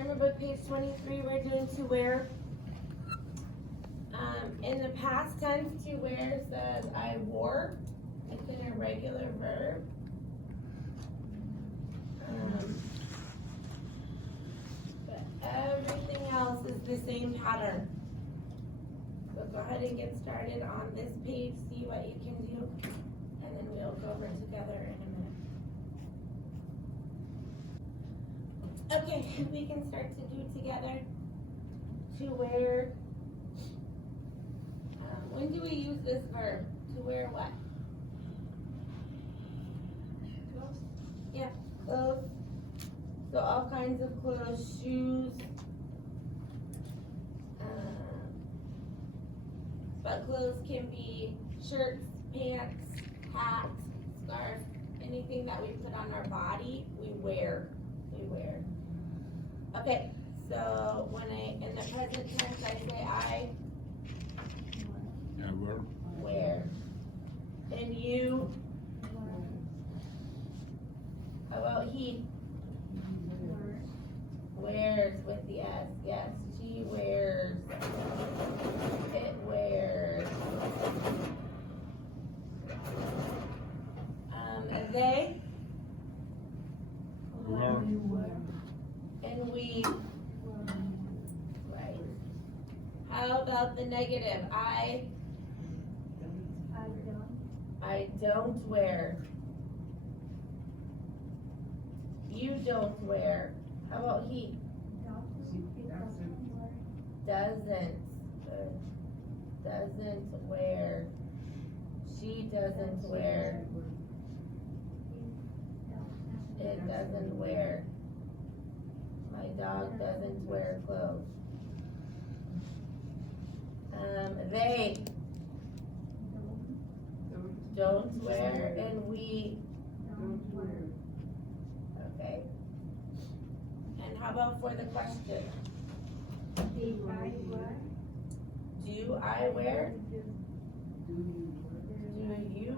Grammar book, page 23, we're doing to wear. In the past tense, to wear says I wore. It's an irregular verb. But everything else is the same pattern. So go ahead and get started on this page, see what you can do, and then we'll go over it together in a minute. Okay, we can start to do together. To wear. When do we use this verb? To wear what? Clothes. Yeah, clothes. So all kinds of clothes, shoes. But clothes can be shirts, pants, hats, scarf, anything that we put on our body, we wear. Okay, so when in the present tense I say I wear. And you? How about he? Wears with the S, yes. She wears. It wears. They? And we? Right. How about the negative? I don't wear. You don't wear. How about he? Doesn't. Doesn't wear. She doesn't wear. It doesn't wear. My dog doesn't wear clothes. They don't wear, and we okay. And how about for the question? Do I wear? Do you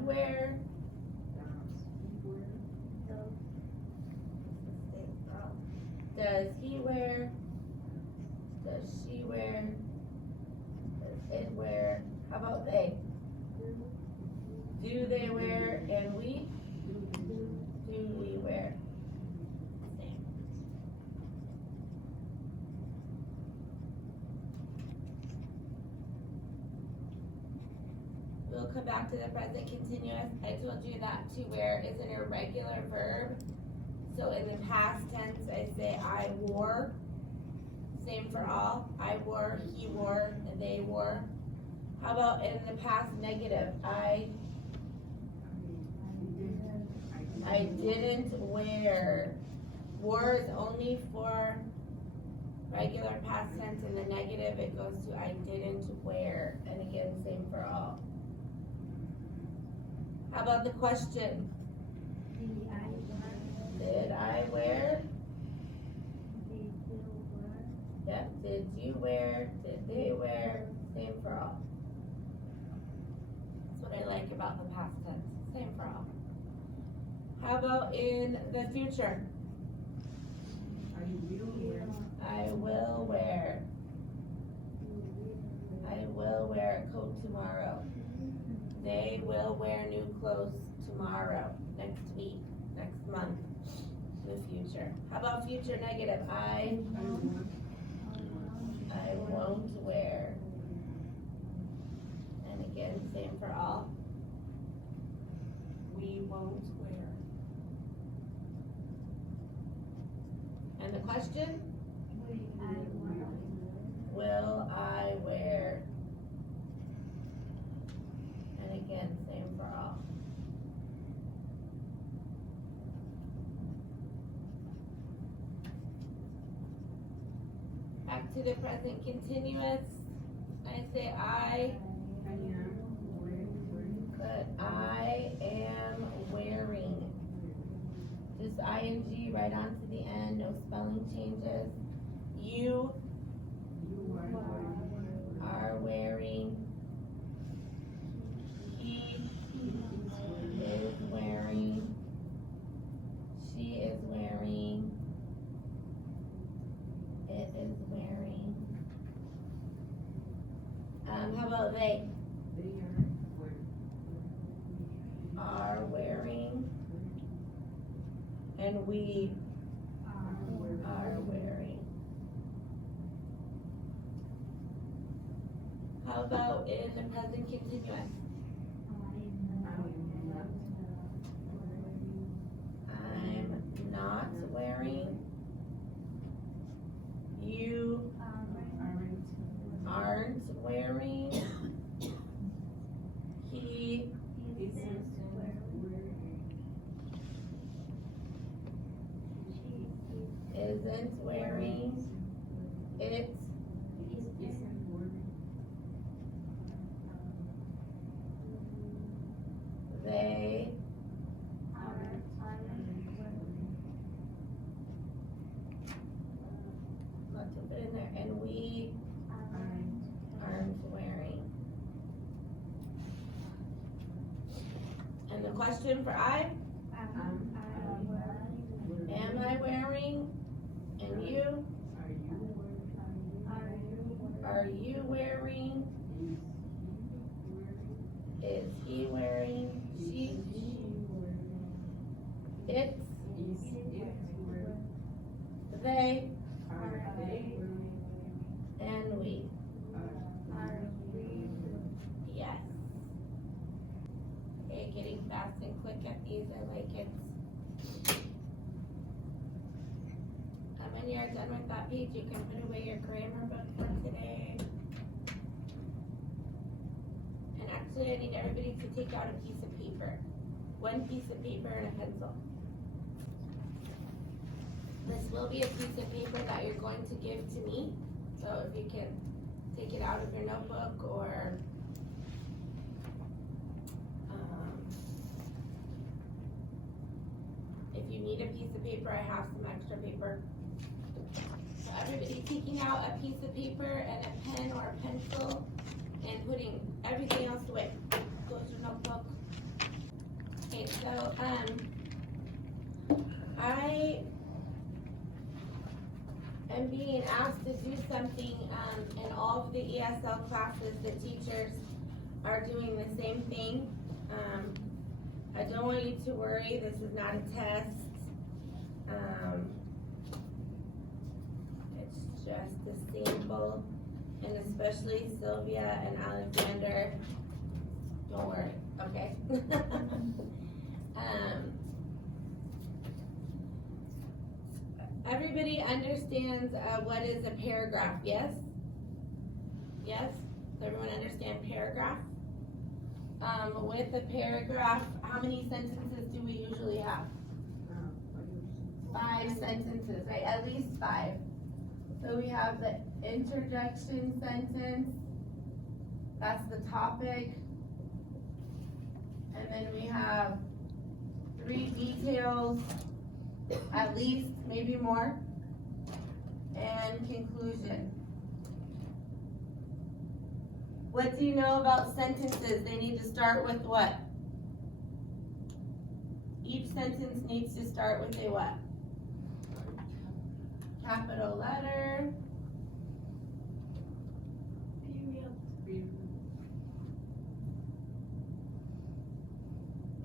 wear? Does he wear? Does she wear? Does it wear? How about they? Do they wear? And we? Do we wear? Same. We'll come back to the present continuous. I told you that to wear is an irregular verb. So in the past tense, I say I wore. Same for all. I wore, he wore, and they wore. How about in the past negative? I didn't wear. Wore is only for regular past tense. In the negative, it goes to I didn't wear. And again, same for all. How about the question? Did I wear? Yep. Did you wear? Did they wear? Same for all. That's what I like about the past tense. Same for all. How about in the future? I will wear. I will wear a coat tomorrow. They will wear new clothes tomorrow, next week, next month, the future. How about future negative? I won't wear. And again, same for all. We won't wear. And the question? Will I wear? And again, same for all. Back to the present continuous. I say I, but I am wearing. Just ing right on to the end, no spelling changes. You are wearing. He is wearing. She is wearing. and we are wearing. How about in the present continuous? I'm not wearing. You aren't wearing. He isn't wearing. It they let's put it in there, and we aren't wearing. And the question for I, am I wearing? And you, are you wearing? Is he wearing? She, it, they, and we. Yes. Okay, getting fast and quick at these, I like it. When you're done with that page, you can put away your grammar book for today. And actually, I need everybody to take out a piece of paper. One piece of paper and a pencil. This will be a piece of paper that you're going to give to me. So if you can take it out of your notebook or if you need a piece of paper, I have some extra paper. So everybody taking out a piece of paper and a pen or a pencil and putting everything else away. Close your notebook. Okay, so I am being asked to do something in all of the ESL classes. The teachers are doing the same thing. I don't want you to worry, this is not a test. It's just a sample, and especially Sylvia and Alexander, don't worry, okay? Everybody understands what is a paragraph, yes? Yes? Does everyone understand paragraph? With a paragraph, how many sentences do we usually have? 5 sentences, right? At least 5. So we have the introduction sentence, that's the topic. And then we have 3 details, at least, maybe more, and conclusion. What do you know about sentences? They need to start with what? Each sentence needs to start with a what? Capital letter.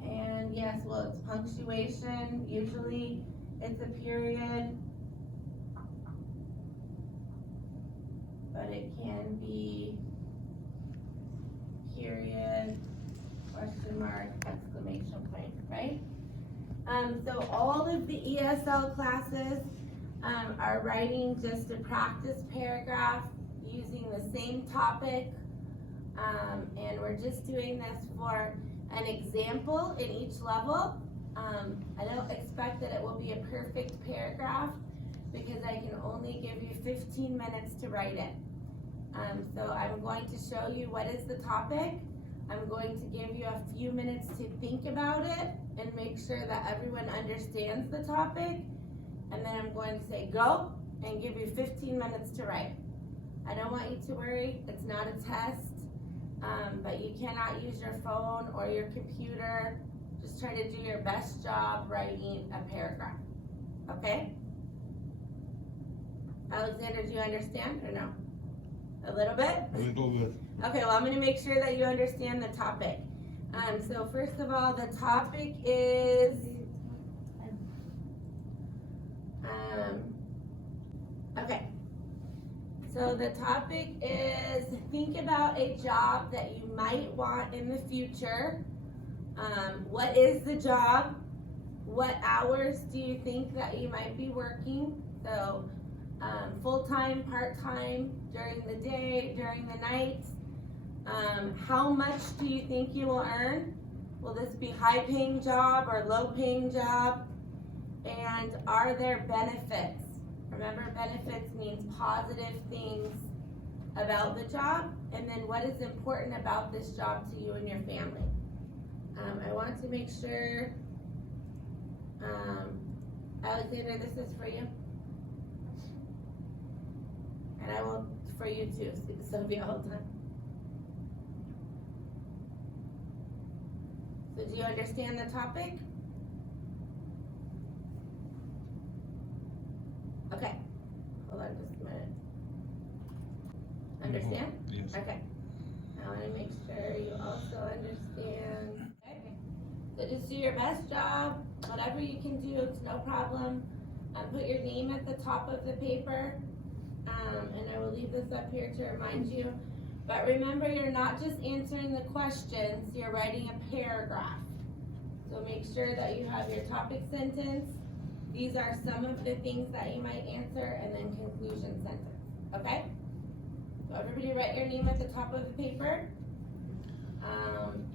And yes, well, it's punctuation. Usually it's a period, but it can be period, question mark, exclamation point, right? So all of the ESL classes are writing just a practice paragraph using the same topic, and we're just doing this for an example in each level. I don't expect that it will be a perfect paragraph because I can only give you 15 minutes to write it. So I'm going to show you what is the topic. I'm going to give you a few minutes to think about it and make sure that everyone understands the topic. And then I'm going to say go and give you 15 minutes to write. I don't want you to worry, it's not a test, but you cannot use your phone or your computer. Just try to do your best job writing a paragraph, okay? Alexander, do you understand or no? A little bit? A little bit. Okay, well, I'm going to make sure that you understand the topic. So first of all, the topic is the topic is think about a job that you might want in the future. What is the job? What hours do you think that you might be working? So, full-time, part-time, during the day, during the night. How much do you think you will earn? Will this be high-paying job or low-paying job? And are there benefits? Remember, benefits means positive things about the job, and then what is important about this job to you and your family. I want to make sure, Alexander, this is for you. And I will for you too, Sophia, hold on. So do you understand the topic? Okay, hold on just a minute. Understand? Yes. Okay. I want to make sure you also understand. Okay. So just do your best job, whatever you can do, it's no problem. Put your name at the top of the paper, and I will leave this up here to remind you. But remember, you're not just answering the questions, you're writing a paragraph. So make sure that you have your topic sentence. These are some of the things that you might answer, and then conclusion sentence, okay? So everybody write your name at the top of the paper.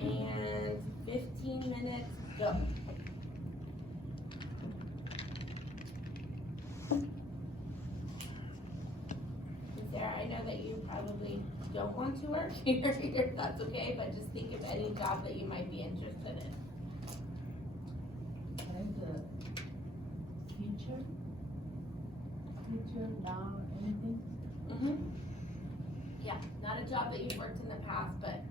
And 15 minutes, go. Sarah, I know that you probably don't want to work here, that's okay, but just think of any job that you might be interested in. Teacher now, anything? Yeah, not a job that you've worked in the past, but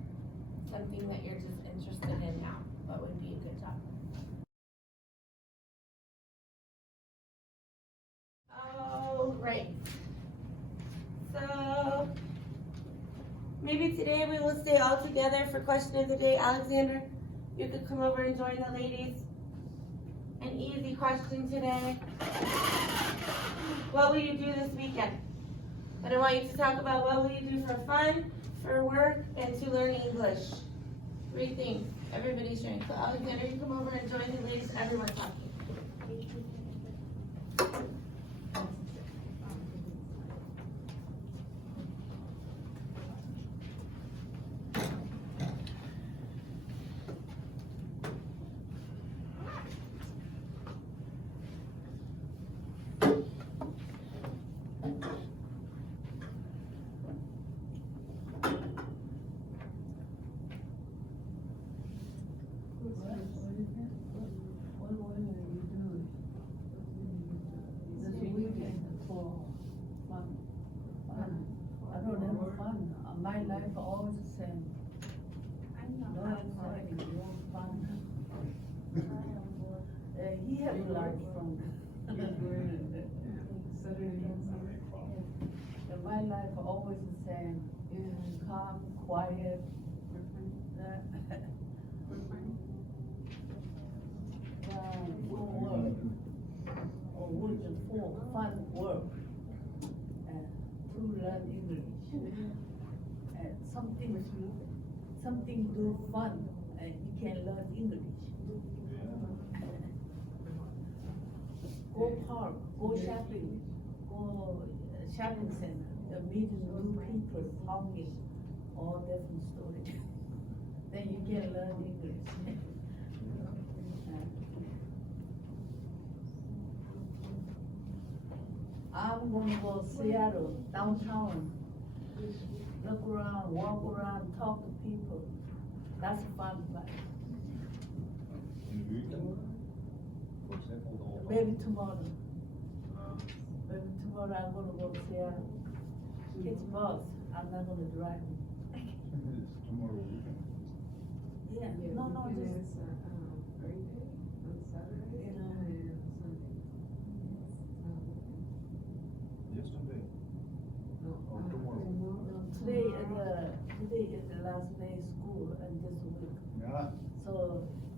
something that you're just interested in now. What would be a good job? Oh, right. So, maybe today we will stay all together for question of the day. Alexander, you could come over and join the ladies. An easy question today. What will you do this weekend? But I want you to talk about what will you do for fun, for work, and to learn English. 3 things. Everybody's sharing. So Alexander, you come over and join the ladies. Everyone's talking. My life always the same. No exciting, no fun. He has learned from my life always the same. Calm, quiet. For work. Or work for fun work. To learn English. Something do fun, and you can learn English. Go park, go shopping, go shopping center, meet new people, talking, all different stories. Then you can learn English. I'm gonna go Seattle, downtown. Look around, walk around, talk to people. That's fun, but maybe tomorrow. Maybe tomorrow I'm gonna go Seattle. It's bus, I'm not gonna drive. Tomorrow weekend. Yeah, no, just. Yesterday. Or tomorrow. Today is the last day of school and this week. Yeah. So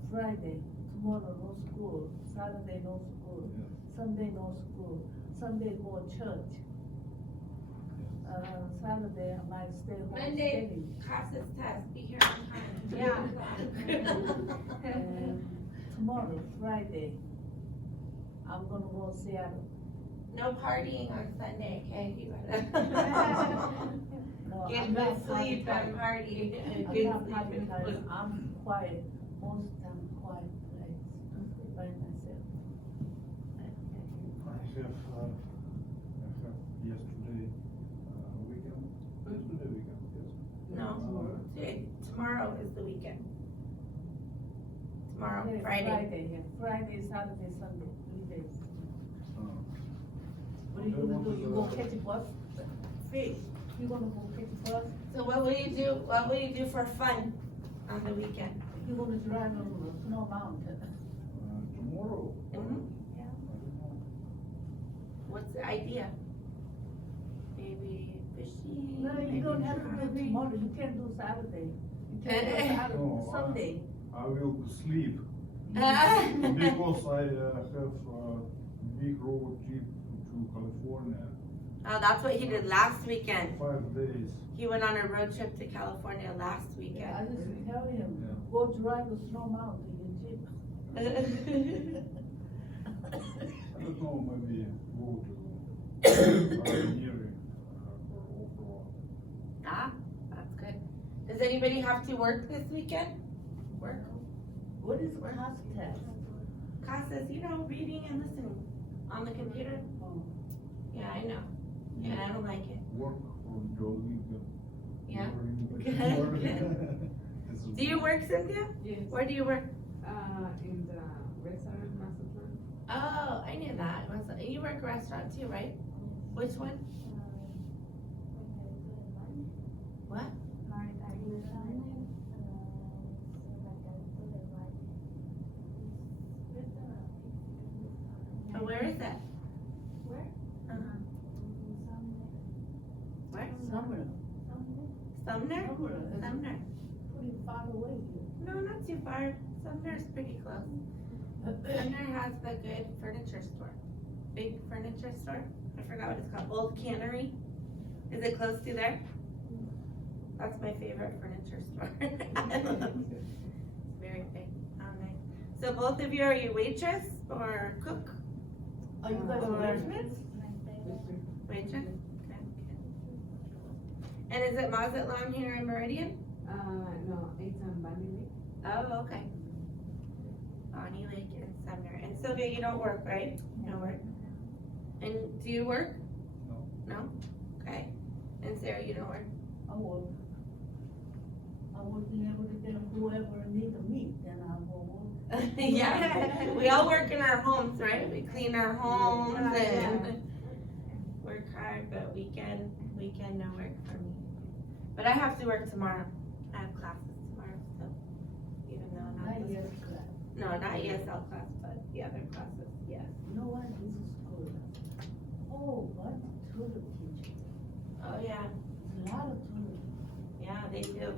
Friday, tomorrow no school, Saturday no school, Yeah. Sunday no school, Sunday go church. Saturday, I might stay home. Monday. studying. Casas test, be here on time. Yeah. And tomorrow, Friday, I'm gonna go Seattle. No partying on Sunday, okay? You gotta No, get I'm good not sleep party and party. type. I'm not party type. I'm quiet, most time quiet place, by myself. I have yesterday, weekend, yesterday weekend, yes. No, tomorrow is the weekend. Tomorrow, Yeah, Friday. Yeah, Friday, Saturday, Sunday, 3 days. What are you I gonna wanted do? You to, go catch a bus? Fish, you gonna go catch a bus? So what will you do for fun on the weekend? You gonna drive on the snow mountain? Tomorrow. Mhm. I don't know. What's the idea? Maybe fishing? No, you maybe don't have to do traveling? tomorrow, you can't do Saturday. You can't do Saturday, No, Sunday. I will sleep Ah. because I have big road trip to California, Oh, that's what he did last weekend. 5 days. He went on a road trip to California last I weekend. just tell him, Yeah. go drive the snow mountain in Jeep. I don't know, maybe go to pioneering or off-road. Ah, that's good. Does anybody have to work this weekend? Work? What is class test? Casas, reading and listening on the computer. Oh. Yeah, I know. Yeah, I don't like it. Work for Duolingo. Yeah. Learning Good, This is- Do you work, Cynthia? Yes, Where do you work? in the restaurant Mazatlan. Oh, I knew that. You work a restaurant too, right? Which one? What? Oh, where is it? Where? Uh-huh. Where? Summer, Sumner? Summer, Sumner. pretty far away here. No, not too far. Sumner's pretty close. Sumner has the good furniture store. Big furniture store. I forgot what it's called. Old Cannery. Is it close to there? That's my favorite furniture store. It's very big. Oh, nice. So both of you, are you waitress or cook? Are you guys Or- residents? Waitress? Okay, okay. And is it Mazatlan here in Meridian? No, it's on Bunny Lake. Oh, okay. Bonnie Lake and Sumner. And Sylvia, you don't work, right? No work. And do you work? No. No? Okay. And Sarah, you don't work? I work. I work in everything, whoever need me, then I will work. Yeah, we all work in our homes, right? We clean our homes and work hard, but weekend no work for me. But I have to work tomorrow. I have classes tomorrow, so even though not Not this yet, one. class. No, not ESL class, but the other classes, yes. You know what, this is good. Oh, what, tutor teacher, Oh, yeah, a lot of tutor. yeah, they do.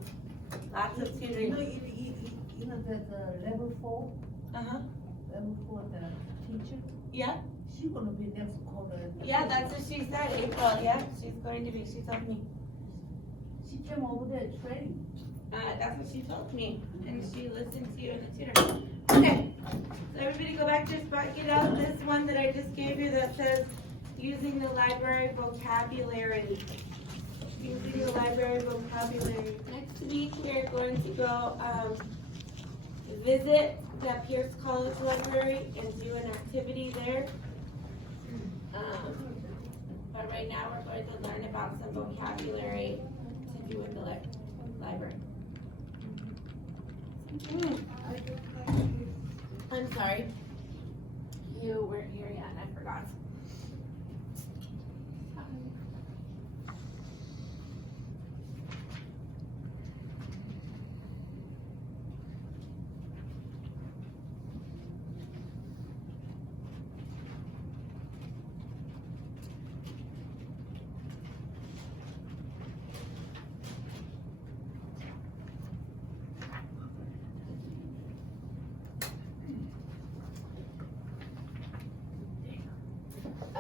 Lots of You tutoring. know, you know that level 4, Uh-huh, the teacher, yeah, she gonna be next quarter. yeah, that's what she said, April, yeah, she's going to be, she told me. She came over there training. That's what she told me, and she listened to you in the tutor. Okay, so everybody go back to your spot, get out this one that I just gave you that says, using the library vocabulary. Using the library vocabulary. Next week, we're going to go, visit the Pierce College Library and do an activity there. But right now, we're going to learn about some vocabulary to do with the library. I'm sorry. You weren't here yet, and I forgot.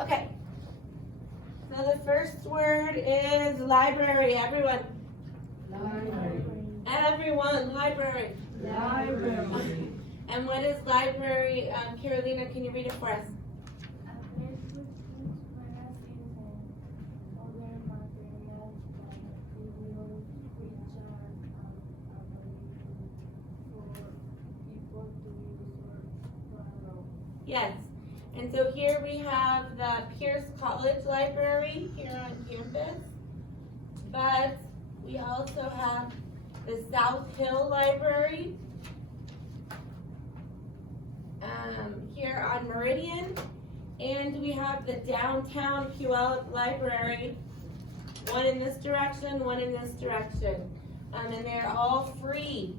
Okay. So So the first word is library. Everyone. Library. Everyone, library. Library. And what is library? Carolina, can you read it for us? A place with books, magazines, and other materials that videos which are available for people to use or download. Yes. And so here we have the Pierce College Library here on campus. But we also have the South Hill Library here on Meridian. And we have the downtown Puyallup Library, one in this direction, one in this direction. And they're all free.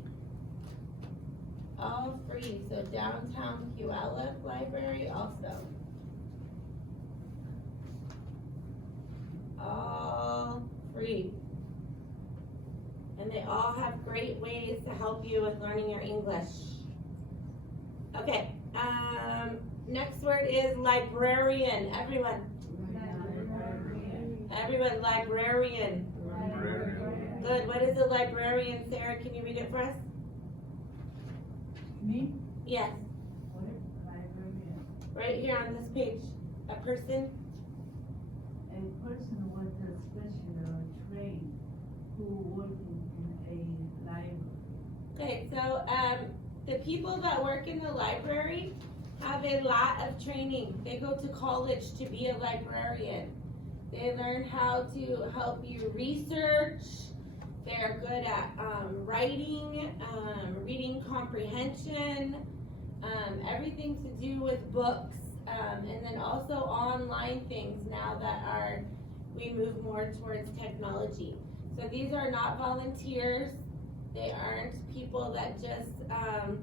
All free, so downtown Puyallup Library also. All free. And they all have great ways to help you with learning your English. Okay, next word is librarian. Everyone. Everyone, librarian. Good, what is a librarian? Sarah, can you read it for us? Me? Yes, What? Librarian. right here on this page. A person. A person with a special trade who working in a library. Okay, so the people that work in the library have a lot of training. They go to college to be a librarian. They learn how to help you research. They're good at writing, reading comprehension, everything to do with books, and then also online things now that we move more towards technology. So these are not volunteers. They aren't people that just come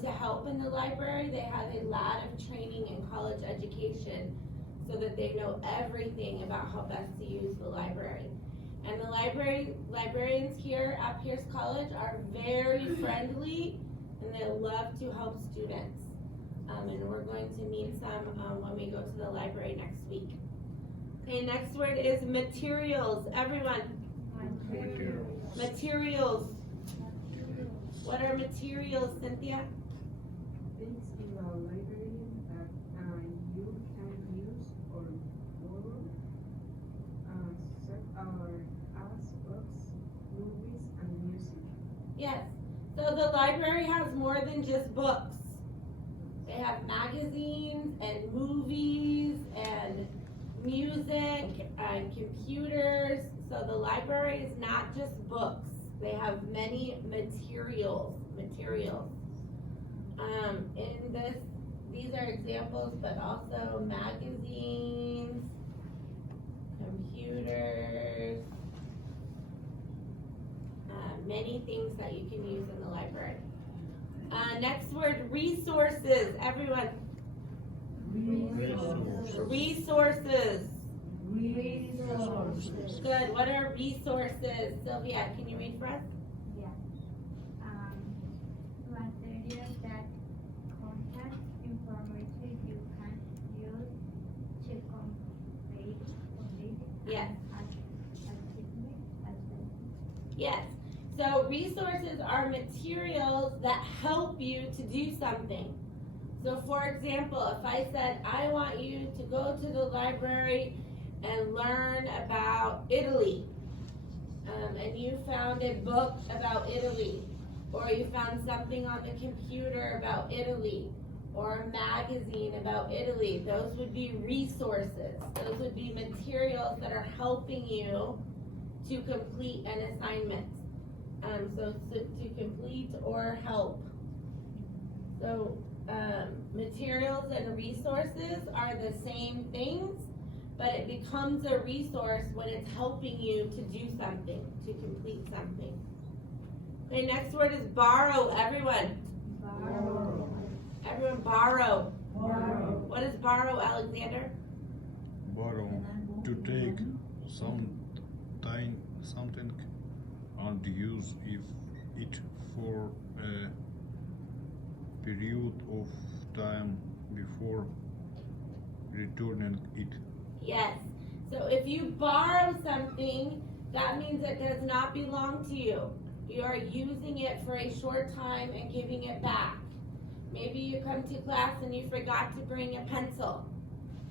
to help in the library. They have a lot of training in college education so that they know everything about how best to use the library. And the librarians here at Pierce College are very friendly and they love to help students. And we're going to meet some when we go to the library next week. Okay, next word is materials. Everyone. Materials. What are materials, Cynthia? Things in the library that you can use or borrow, such as books, movies, and music. Yes. So the library has more than just books. They have magazines and movies and music and computers. So the library is not just books. They have many materials. These are examples, but also magazines, computers, many things that you can use in the library. Next word, resources. Everyone. Resources. Resources. Good. What are resources? Sylvia, can you read for us? Materials that contain information you can use to complete Yes. achievement. Yes. So resources are materials that help you to do something. So for example, if I said, I want you to go to the library and learn about Italy, and you found a book about Italy, or you found something on the computer about Italy, or a magazine about Italy, those would be resources. Those would be materials that are helping you to complete an assignment. So to complete or help. So materials and resources are the same things, but it becomes a resource when it's helping you to do something, to complete something. Okay, next word is borrow. Everyone. Borrow. Everyone borrow. Borrow. What is borrow, Alexander? Borrow, to take something and use it for a period of time before returning it. Yes. So if you borrow something, that means it does not belong to you. You are using it for a short time and giving it back. Maybe you come to class and you forgot to bring a pencil.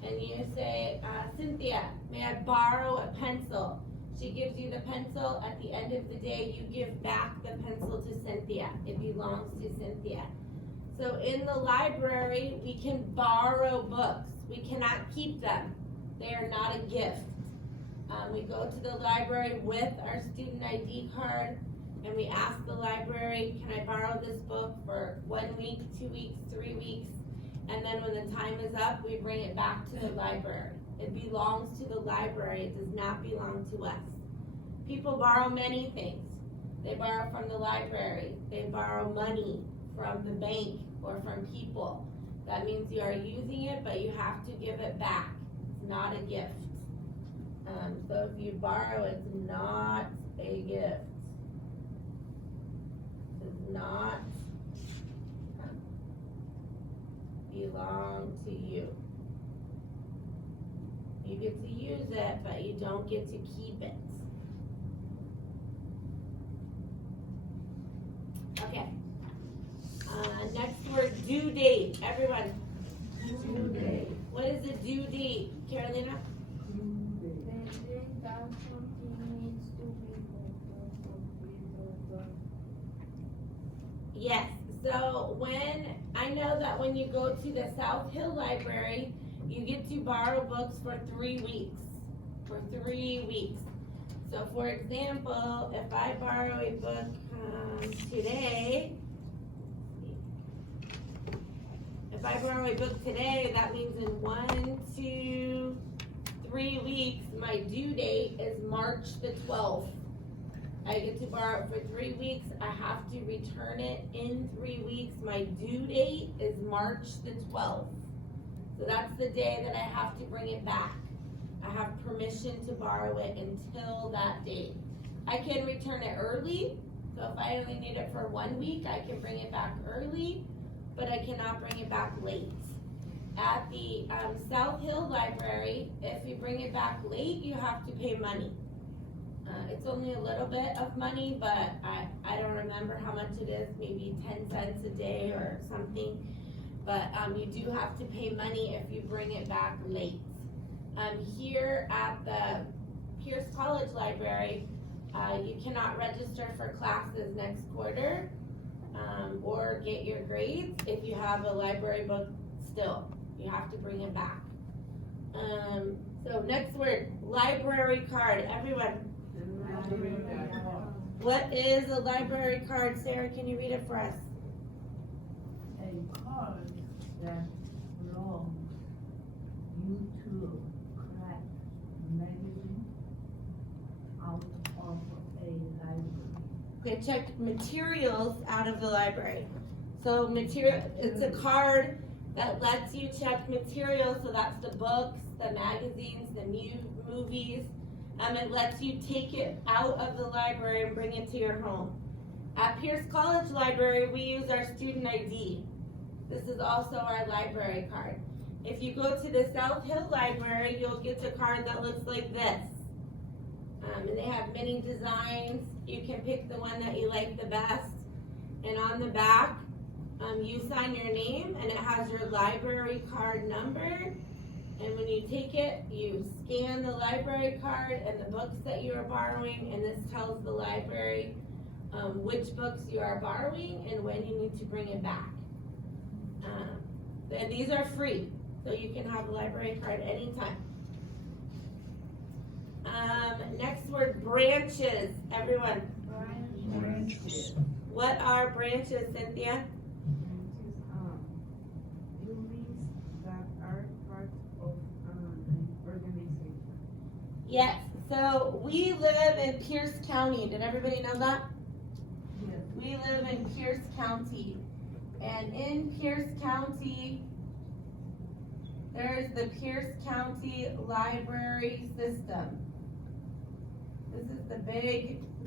And you say, Cynthia, may I borrow a pencil? She gives you the pencil. At the end of the day, you give back the pencil to Cynthia. It belongs to Cynthia. So in the library, we can borrow books. We cannot keep them. They are not a gift. We go to the library with our student ID card and we ask the library, can I borrow this book for 1 week, 2 weeks, 3 weeks? And then when the time is up, we bring it back to the library. It belongs to the library. It does not belong to us. People borrow many things. They borrow from the library. They borrow money from the bank or from people. That means you are using it, but you have to give it back. It's not a gift. So if you borrow, it's not a gift. It does not belong to you. You get to use it, but you don't get to keep it. Okay. Next word, due date. Everyone. Due date. What is the due date, Carolina? The date that something needs to be fulfilled. Yes. So I know that when you go to the South Hill Library, you get to borrow books for 3 weeks. For 3 weeks. So for example, if I borrow a book today, that means in 1, 2, 3 weeks, my due date is March the 12th. I get to borrow it for 3 weeks. I have to return it in 3 weeks. My due date is March the 12th. So that's the day that I have to bring it back. I have permission to borrow it until that date. I can return it early. So if I only need it for 1 week, I can bring it back early, but I cannot bring it back late. At the South Hill Library, if you bring it back late, you have to pay money. It's only a little bit of money, but I don't remember how much it is, maybe 10 cents a day or something. But you do have to pay money if you bring it back late. Here at the Pierce College Library, you cannot register for classes next quarter or get your grades if you have a library book still. You have to bring it back. So next word, library card. Everyone, what is a library card? Sarah, can you read it for us? A card that belongs you to crack magazine out of a library. Okay, check materials out of the library. So it's a card that lets you check materials, so that's the books, the magazines, the movies. It lets you take it out of the library and bring it to your home. At Pierce College Library, we use our student ID. This is also our library card. If you go to the South Hill Library, you'll get a card that looks like this. And they have many designs. You can pick the one that you like the best. And on the back, you sign your name and it has your library card number. And when you take it, you scan the library card and the books that you are borrowing, and this tells the library which books you are borrowing and when you need to bring it back. And these are free, so you can have a library card anytime. Next word, branches. Everyone, Branches. what are branches, Cynthia? Buildings that are part of an organization. Yes, so we live in Pierce County. Did everybody know that? Yes. We live in Pierce County. And in Pierce County, there's the Pierce County Library System. This is the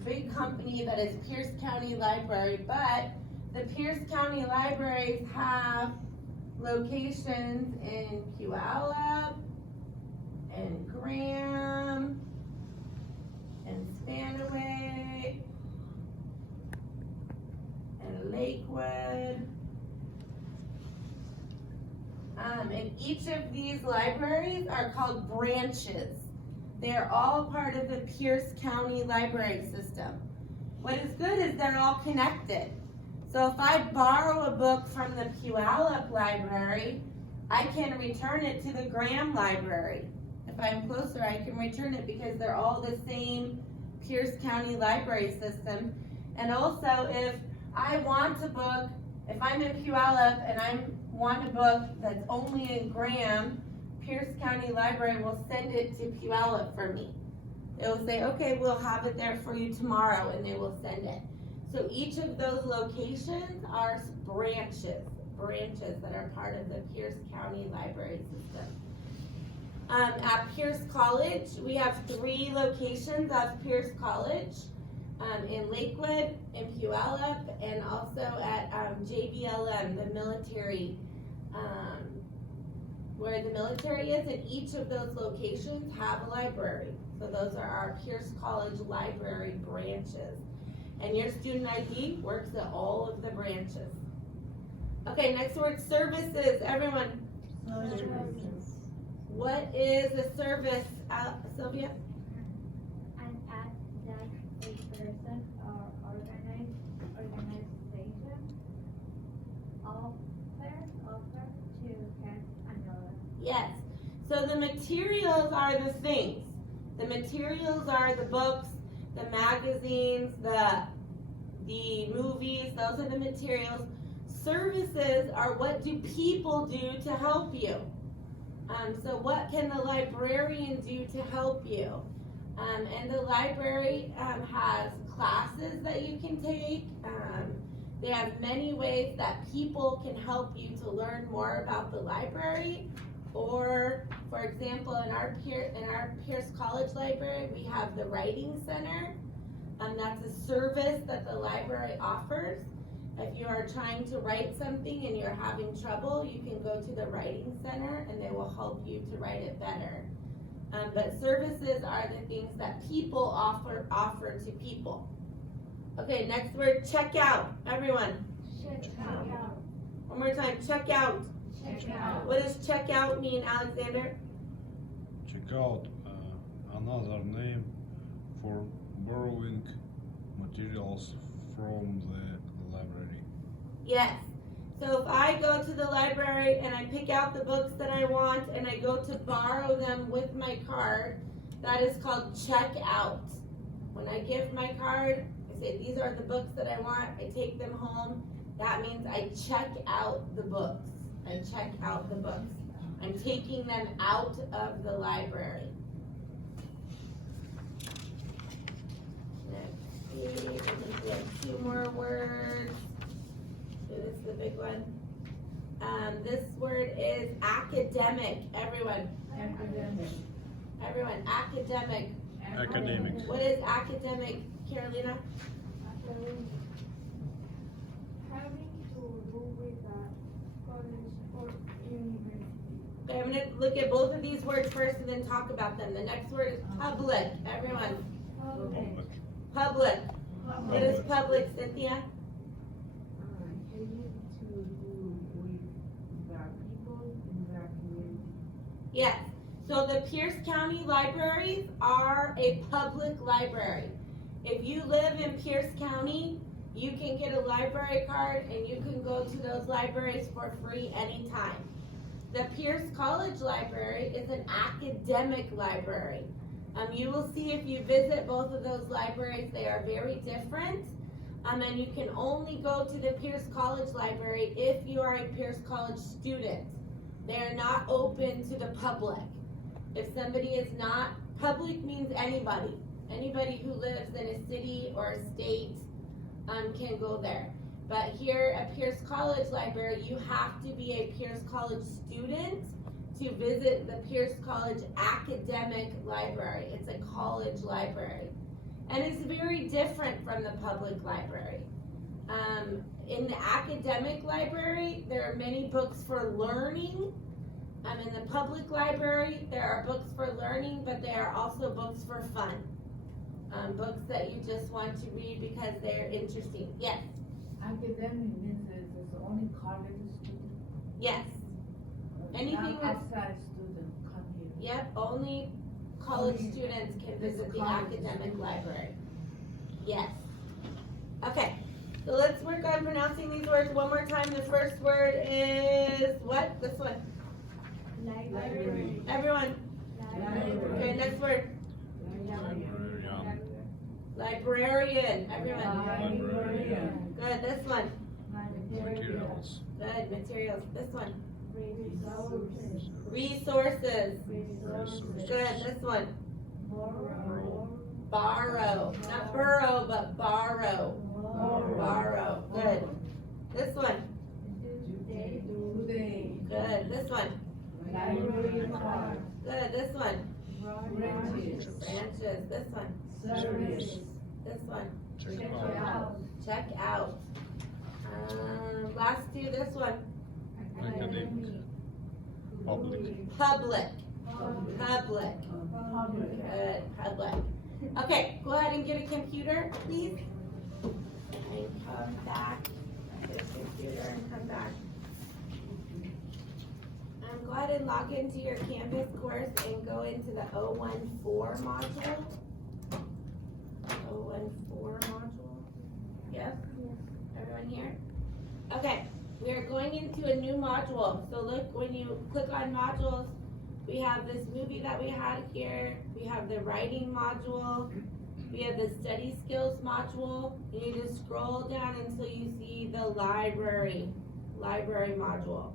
big company that is Pierce County Library, but the Pierce County Libraries have locations in Puyallup and Graham and Spanaway and Lakewood. And each of these libraries are called branches. They're all part of the Pierce County Library System. What is good is they're all connected. So if I borrow a book from the Puyallup Library, I can return it to the Graham Library. If I'm closer, I can return it because they're all the same Pierce County Library System. And also, if I want a book, if I'm in Puyallup and I want a book that's only in Graham, Pierce County Library will send it to Puyallup for me. It will say, okay, we'll have it there for you tomorrow, and they will send it. So each of those locations are branches that are part of the Pierce County Library System. At Pierce College, we have 3 locations of Pierce College, in Lakewood, in Puyallup, and also at JBLM, the military, where the military is, and each of those locations have a library. So those are our Pierce College library branches. And your student ID works at all of the branches. Okay, next word, services, everyone. Services. What is a service, Sylvia? An act that a person or organization offer to help another. Yes. So the materials are the things. The materials are the books, the magazines, the movies, those are the materials. Services are what do people do to help you. So what can the librarian do to help you? And the library has classes that you can take. They have many ways that people can help you to learn more about the library. Or, for example, in our Pierce College Library, we have the Writing Center. That's a service that the library offers. If you are trying to write something and you're having trouble, you can go to the Writing Center and they will help you to write it better. But services are the things that people offer to people. Okay, next word, check out. Everyone. Check out. One more time, check out. Check out. What does check out mean, Alexander? Check out, another name for borrowing materials from the library. Yes. So if I go to the library and I pick out the books that I want and I go to borrow them with my card, that is called check out. When I give my card, I say these are the books that I want, I take them home. That means I check out the books. I check out the books. I'm taking them out of the library. Let's see, I think we have 2 more words. So this is the big one. This word is academic. Everyone. Academic. Everyone. Academic. Academic. What is academic, Carolina? Having to do with a college or university. Okay, I'm gonna look at both of these words first and then talk about them. The next word is public. Everyone. Public. What is public, Cynthia? Having to do with the people in the community. Yes. So the Pierce County Libraries are a public library. If you live in Pierce County, you can get a library card and you can go to those libraries for free anytime. The Pierce College Library is an academic library. You will see if you visit both of those libraries, they are very different. And you can only go to the Pierce College Library if you are a Pierce College student. They are not open to the public. If somebody is not, public means anybody. Anybody who lives in a city or a state can go there. But here at Pierce College Library, you have to be a Pierce College student to visit the Pierce College Academic Library. It's a college library. And it's very different from the public library. In the academic library, there are many books for learning. In the public library, there are books for learning, but there are also books for fun. Books that you just want to read because they're interesting. Yes, Academic means it's only college students. yes. Anything Not that's- outside students come here. Yep, only college Only- students can There's visit the college academic students. library. Yes. Okay, so let's work on pronouncing these words one more time. The first word is what? This one. Library. Everyone. Library. Okay, next word. Librarian. Everyone. Librarian. Good, this one. Materials. Good, materials. This one. Resources. Resources. Resources. Good, this one. Borrow. Borrow. Not burrow, but borrow. Borrow. Good. This one. Today. Good. This one. Library card. Good. This one. Branches. Branches. This one. Service. This one. Check out. Check out. Last two. This one. Academic. Public. Public. Public. Public. Public. Good. Public. Okay. Go ahead and get a computer, please. And come back. Get a computer and come back. Go ahead and log into your Canvas course and go into the 014 module. 014 module. Yes? Everyone here? Okay, we are going into a new module. So look, when you click on modules, we have this movie that we had here. We have the writing module. We have the study skills module. You need to scroll down until you see the library module.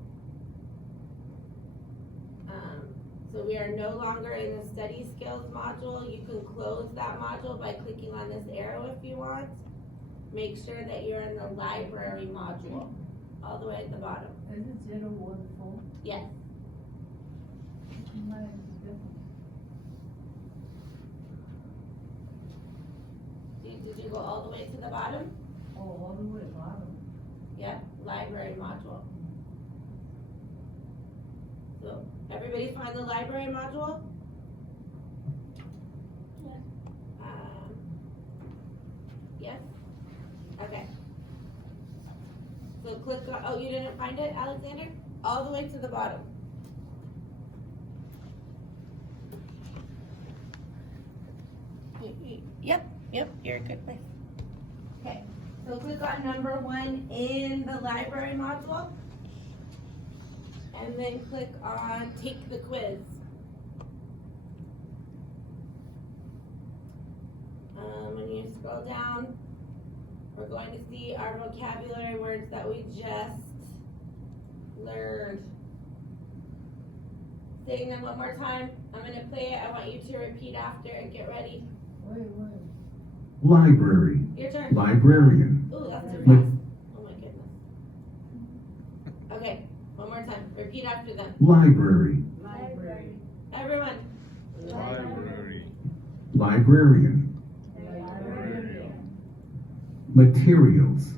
So we are no longer in the study skills module. You can close that module by clicking on this arrow if you want. Make sure that you're in the library module, all the way at the bottom. Is it 014? Yes. Mine is different. Did you go all the way to the bottom? Oh, all the way bottom. Yep, library module. So, everybody find the library module? Yes? Okay. So click on, oh, you didn't find it, Alexander? All the way to the bottom. Yep, you're a good place. Okay, so click on number 1 in the library module. And then click on take the quiz. When you scroll down, we're going to see our vocabulary words that we just learned. Saying them one more time. I'm going to play it. I want you to repeat after and get ready. Wait. Library. Your turn. Librarian. Ooh, that's too Ma- fast. Oh my goodness. Okay, one more time. Repeat after them. Library. Library. Everyone. Library. Librarian. Materials.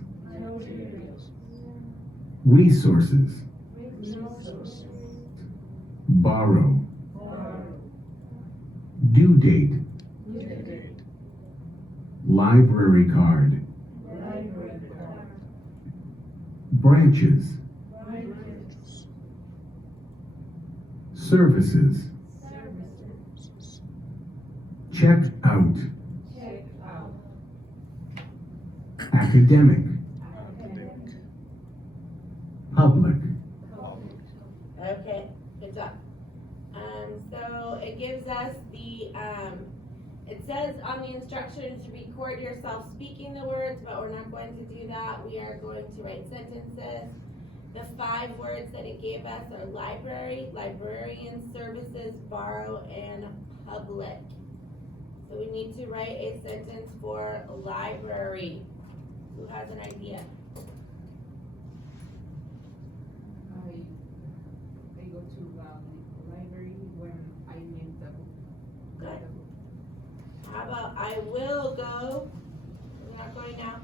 Resources. Borrow. Due date. Library card. Branches. Services. Check out. Academic. Public. Okay, good job. So it gives us the, it says on the instructions, record yourself speaking the words, but we're not going to do that. We are going to write sentences. The 5 words that it gave us are library, librarian, services, borrow, and public. So we need to write a sentence for library. Who has an idea? I go to library when I need the book. Good. How about I will go, we're not going now.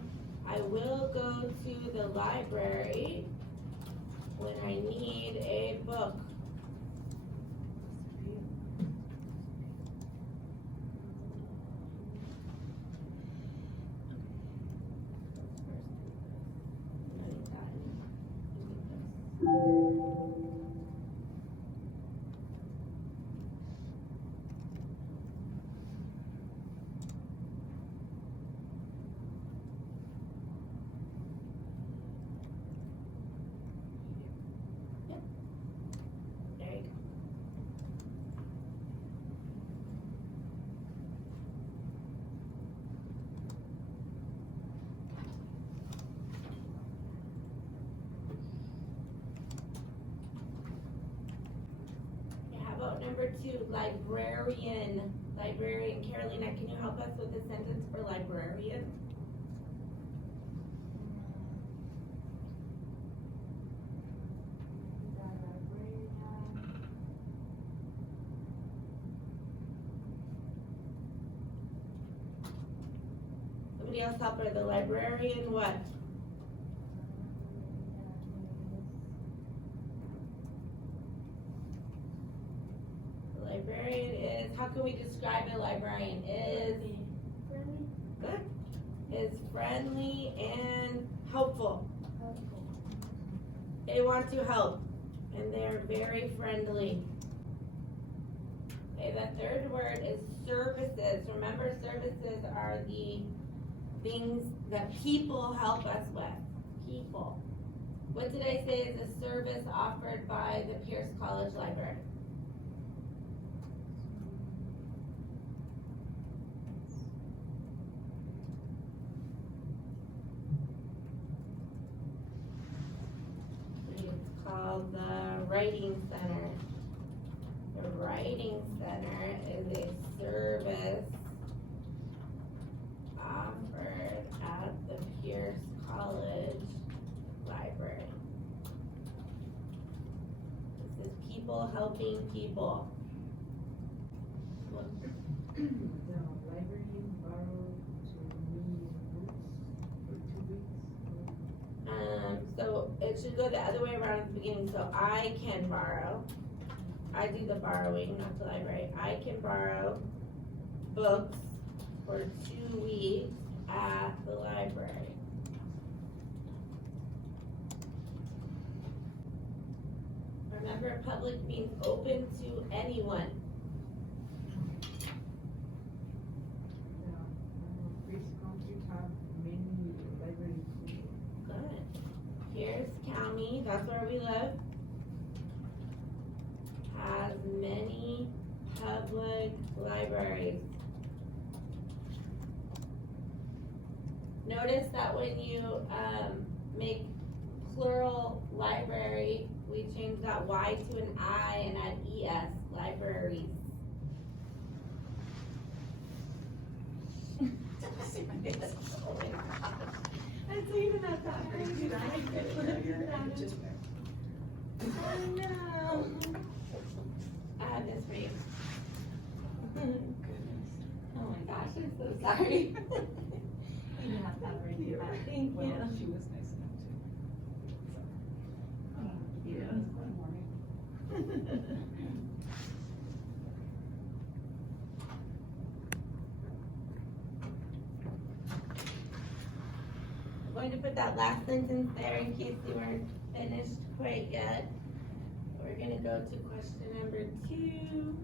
I will go to the library when I need a book. number 2, librarian. Librarian. Carolina, can you help us with the sentence for librarian? Somebody else help her. The librarian what? The librarian is, how can we describe a librarian? Is good. Is friendly and helpful. They want to help and they're very friendly. Okay, the third word is services. Remember, services are the things that people help us with. People. What did I say is a service offered by the Pierce College Library? It's called the Writing Center. The Writing Center is a service offered at the Pierce College Library. This is people helping people. The librarian borrowed to me books for 2 weeks. So it should go the other way around at the beginning, so I can borrow. I do the borrowing, not the library. I can borrow books for 2 weeks at the library. Remember, public means open to anyone. Pierce County have many libraries. Good. Pierce County, that's where we live, has many public libraries. Notice that when you make plural library, we change that Y to an I and add ES, libraries. That's even at that. I know. I have this for you. Oh my gosh, I'm so sorry. You have that right here. Thank Well, you. she was nice enough to. Yeah. Good morning. I'm going to put that last sentence there in case you weren't finished quite yet. We're gonna go to question number 2.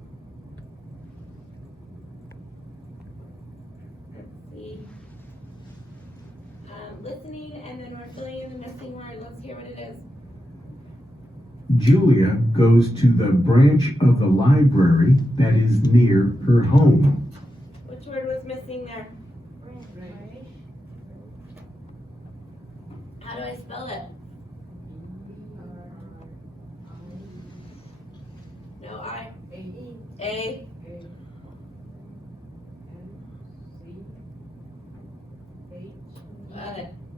Let's see. Listening, and then we're filling in the missing word. Let's hear what it is. Julia goes to the branch of the library that is near her home. Which word was missing there? How do I spell it? No I. A.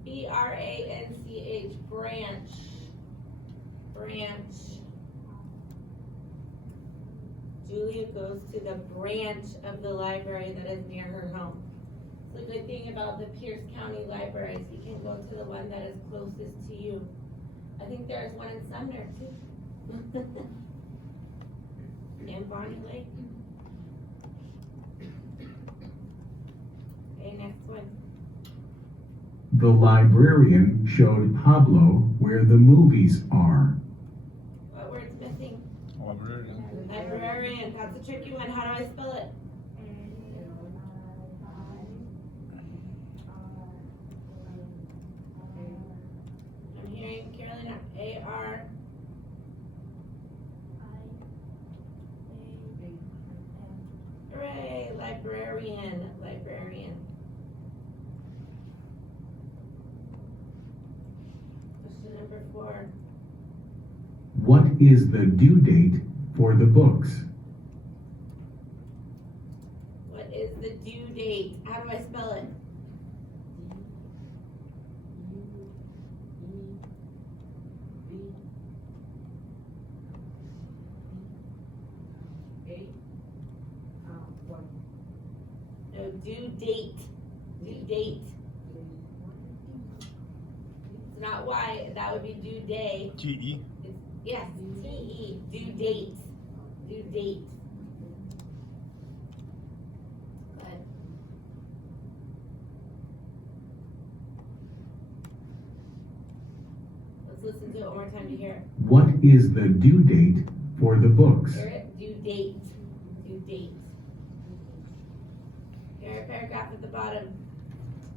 B-R-A-N-C-H, branch. Branch. Julia goes to the branch of the library that is near her home. The good thing about the Pierce County Library is you can go to the one that is closest to you. I think there's one in Sumner too. And Bonnie Lake. Okay, next one. The librarian showed Pablo where the movies are. What word's missing? Librarian. Librarian, that's a tricky one. How do I spell it? I'm hearing Carolina, A-R. Hooray, librarian, librarian. Question number 4. What is the due date for the books? date. How do I spell it? What? No, due date. Due date. It's not Y, that would be due day. TE. It's, yes, T-E, due date. Due date. Good. Let's listen to it one more time to hear it. What is the due date for the books? Hear it? Due date. Due date. Here, a paragraph at the bottom.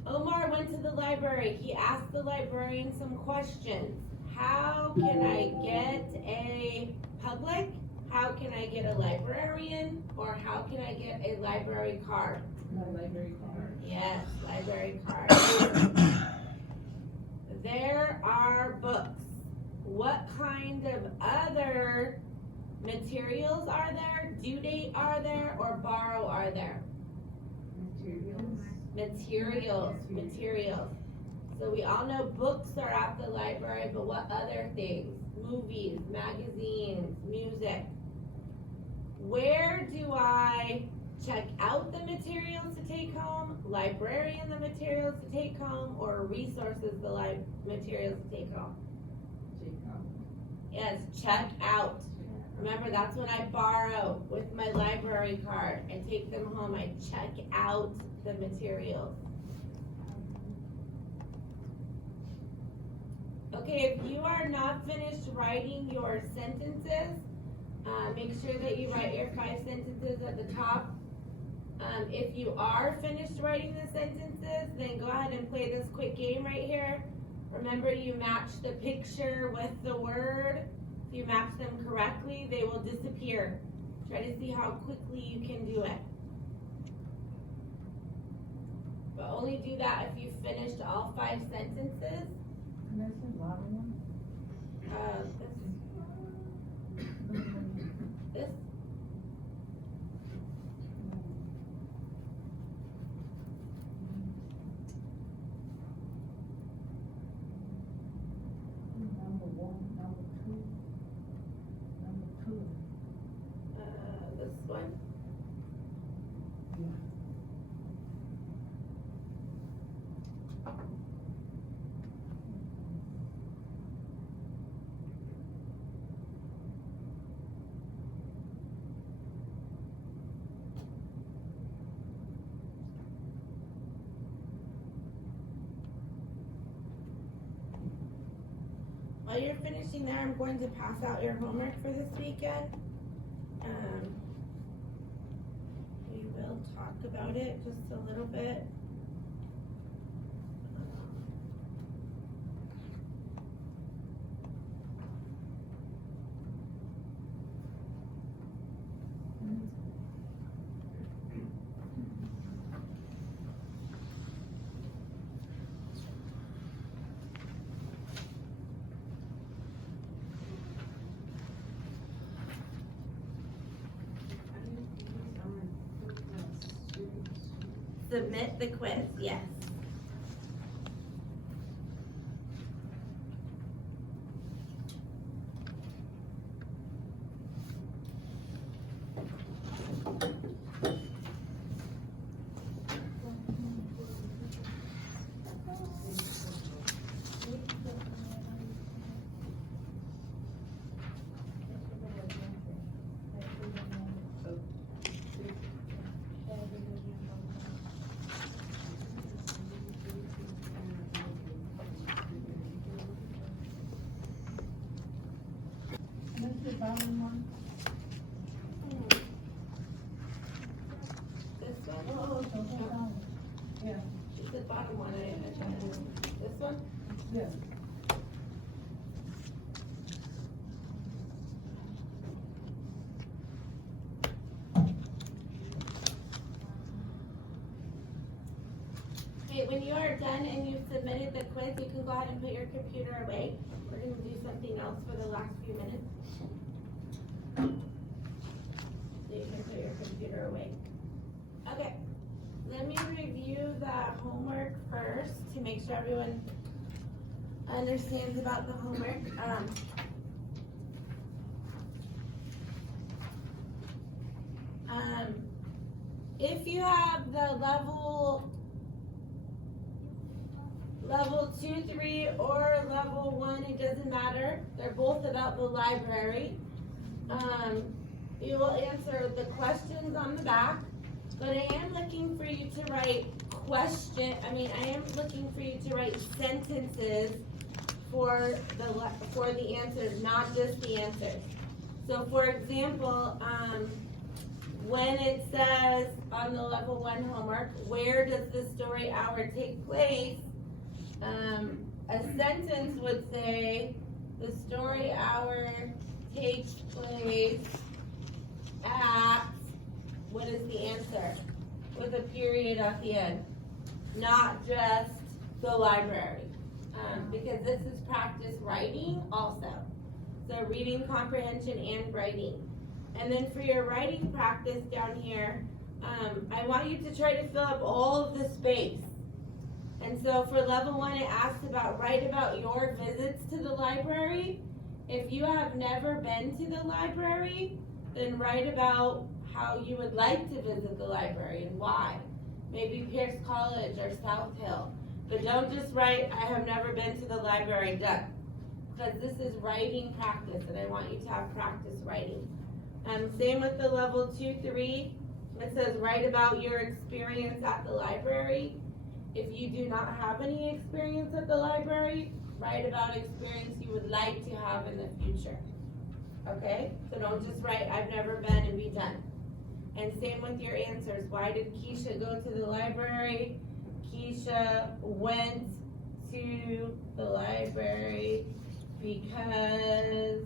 Omar went to the library. He asked the librarian some questions. How can I get a public? How can I get a librarian? Or how can I get a library card? Library card. Yes, library card. There are books. What kind of other materials are there? Due date are there? Or borrow are there? Materials. So we all know books are at the library, but what other things? Movies, magazines, music. Where do I check out the materials to take home, librarian the materials to take home, or resources the materials to take home? Yes, check out. Remember, that's when I borrow with my library card and take them home. I check out the materials. Okay, if you are not finished writing your sentences, make sure that you write your 5 sentences at the top. If you are finished writing the sentences, then go ahead and play this quick game right here. Remember, you match the picture with the word. If you match them correctly, they will disappear. Try to see how quickly you can do it. But only do that if you've finished all 5 sentences. This. Number 1, number 2, number 2. This one. While you're finishing there, I'm going to pass out your homework for this weekend. We will talk about it just a little bit. Submit the quiz, yes. That's the bottom one. This one? Oh, so hold on. Yeah, It's the bottom one, I tried. This one? yeah. Okay, when you are done and you've submitted the quiz, you can go ahead and put your computer away. We're gonna do something else for the last few minutes. So you can put your computer away. Okay, let me make sure everyone understands about the homework. If you have the level 2, 3, or level 1, it doesn't matter. They're both about the library. You will answer the questions on the back, but I am looking for you to write sentences for the answers, not just the answers. So for example, when it says on the level 1 homework, where does the story hour take place? A sentence would say, the story hour takes place at, what is the answer? With a period at the end, not just the library. Because this is practice writing also. So reading comprehension and writing. And then for your writing practice down here, I want you to try to fill up all of the space. And so for level 1, it asks write about your visits to the library. If you have never been to the library, then write about how you would like to visit the library and why. Maybe Pierce College or South Hill. But don't just write, I have never been to the library, done. Because this is writing practice, and I want you to have practice writing. Same with the level 2, 3. It says write about your experience at the library. If you do not have any experience at the library, write about experience you would like to have in the future. Okay? So don't just write, I've never been, and be done. And same with your answers. Why did Keisha go to the library? Keisha went to the library because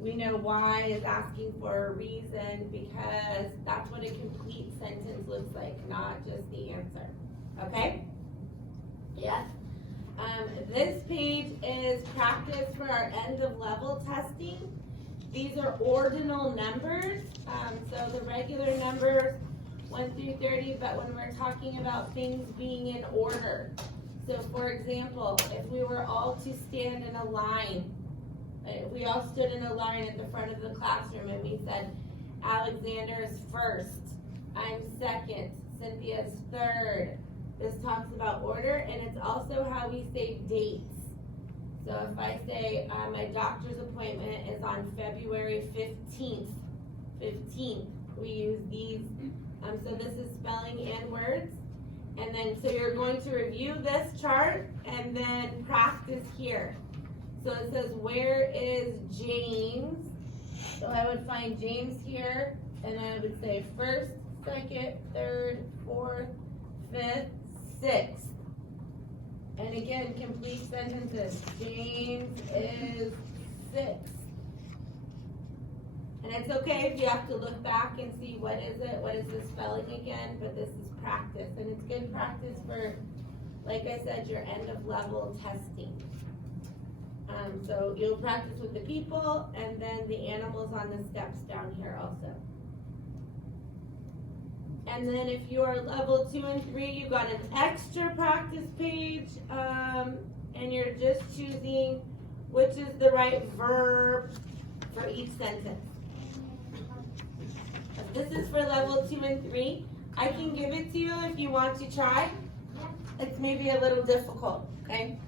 we know why is asking for a reason, because that's what a complete sentence looks like, not just the answer. Okay? Yes? This page is practice for our end of level testing. These are ordinal numbers, so the regular numbers 1 through 30, but when we're talking about things being in order. So for example, if we were all to stand in a line, if we all stood in a line at the front of the classroom and we said, Alexander is first, I'm second, Cynthia's third. This talks about order, and it's also how we say dates. So if I say my doctor's appointment is on February 15th, we use these. So this is spelling and words. And then, so you're going to review this chart and then practice here. So it says, where is James? So I would find James here, and I would say first, second, third, fourth, fifth, sixth. And again, complete sentences. James is sixth. And it's okay if you have to look back and see what is the spelling again, but this is practice. And it's good practice for, like I said, your end of level testing. So you'll practice with the people and then the animals on the steps down here also. And then if you're level 2 and 3, you got an extra practice page, and you're just choosing which is the right verb for each sentence. This is for level 2 and 3. I can give it to you if you want to try. It's maybe a little difficult, okay?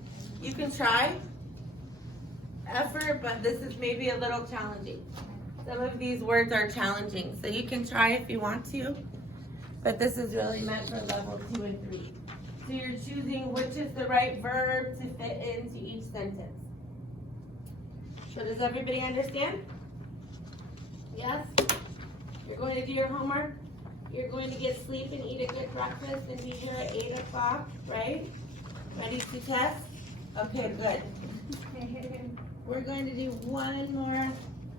You can try. Effort, but this is maybe a little challenging. Some of these words are challenging, so you can try if you want to. But this is really meant for level 2 and 3. So you're choosing which is the right verb to fit into each sentence. So does everybody understand? Yes? You're going to do your homework. You're going to get sleep and eat a good breakfast and be here at 8 o'clock, right? Ready to test? Okay, good. We're going to do one more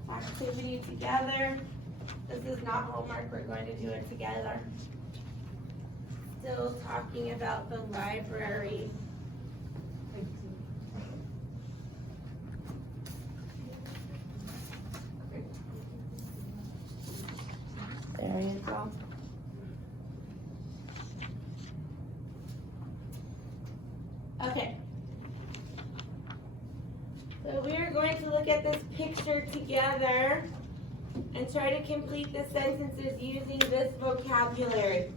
activity together. This is not homework, we're going to do it together. Still talking about the library. There you go. get this picture together and try to complete the sentences using this vocabulary.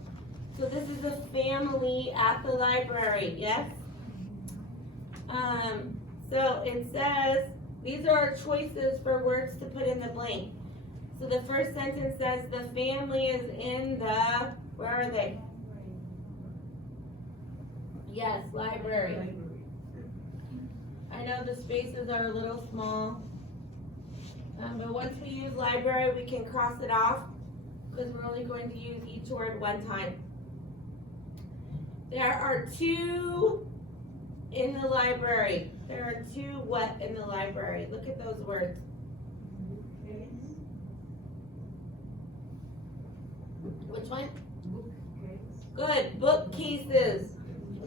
So this is a family at the library, yes? So it says, these are our choices for words to put in the blank. So the first sentence says, the family is in the, where are they? Yes, library. I know the spaces are a little small. But once we use library, we can cross it off because we're only going to use each word one time. There are two in the library. There are two what in the library? Look at those words. Which one? Good, bookcases.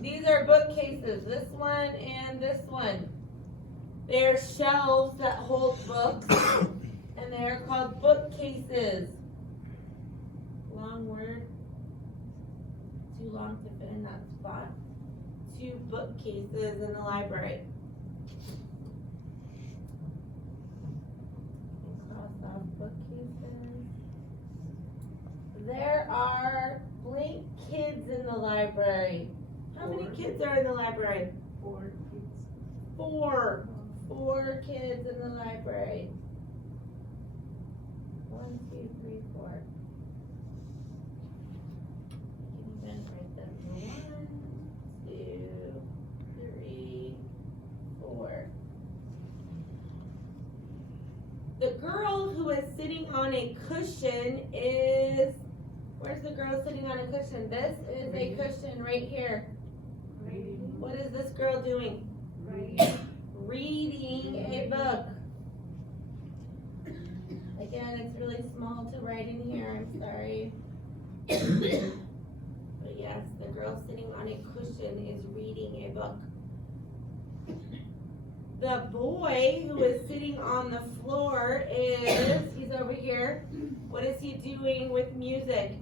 These are bookcases, this one and this one. They're shelves that hold books, and they're called bookcases. Long word. Too long to fit in that spot. Two bookcases in the library. Cross off bookcases. There are blank kids in the library. How many kids are in the library? 4 kids. Four kids in the library. 1, 2, 3, 4. You can even write them. 1, 2, 3, 4. The girl who is sitting on a cushion is, where's the girl sitting on a cushion? This is a cushion right here. Reading. What is this girl doing? Reading a book. Again, it's really small to write in here, I'm sorry. But yes, the girl sitting on a cushion is reading a book. The boy who is sitting on the floor is, he's over here. What is he doing with music?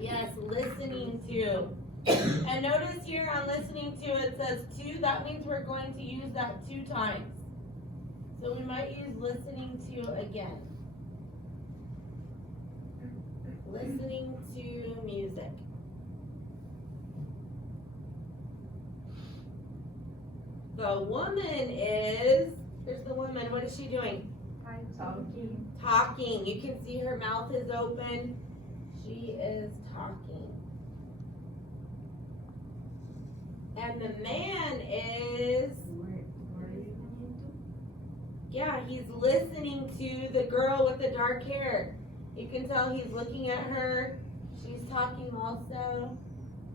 Yes, listening to. And notice here on listening to, it says to, that means we're going to use that 2 times. So we might use listening to again. Listening to music. The woman is, there's the woman, what is she doing? Talking. You can see her mouth is open. She is talking. And the man is, yeah, he's listening to the girl with the dark hair. You can tell he's looking at her. She's talking also.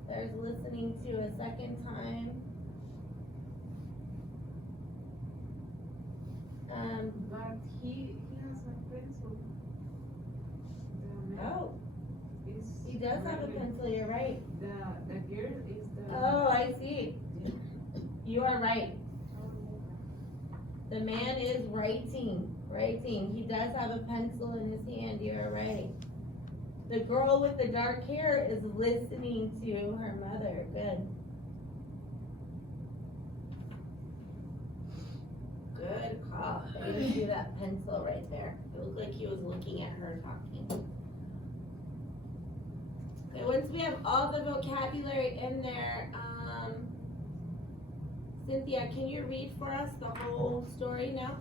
There's listening to a second time. But he has a pencil. The man Oh, is he does have a writing. pencil, you're right. The girl is the. Oh, I see. You are right. The man is writing. He does have a pencil in his hand, you are right. The girl with the dark hair is listening to her mother. Good. Good call. I didn't see that pencil right there. It looked like he was looking at her talking. Okay, once we have all the vocabulary in there, Cynthia, can you read for us the whole story now?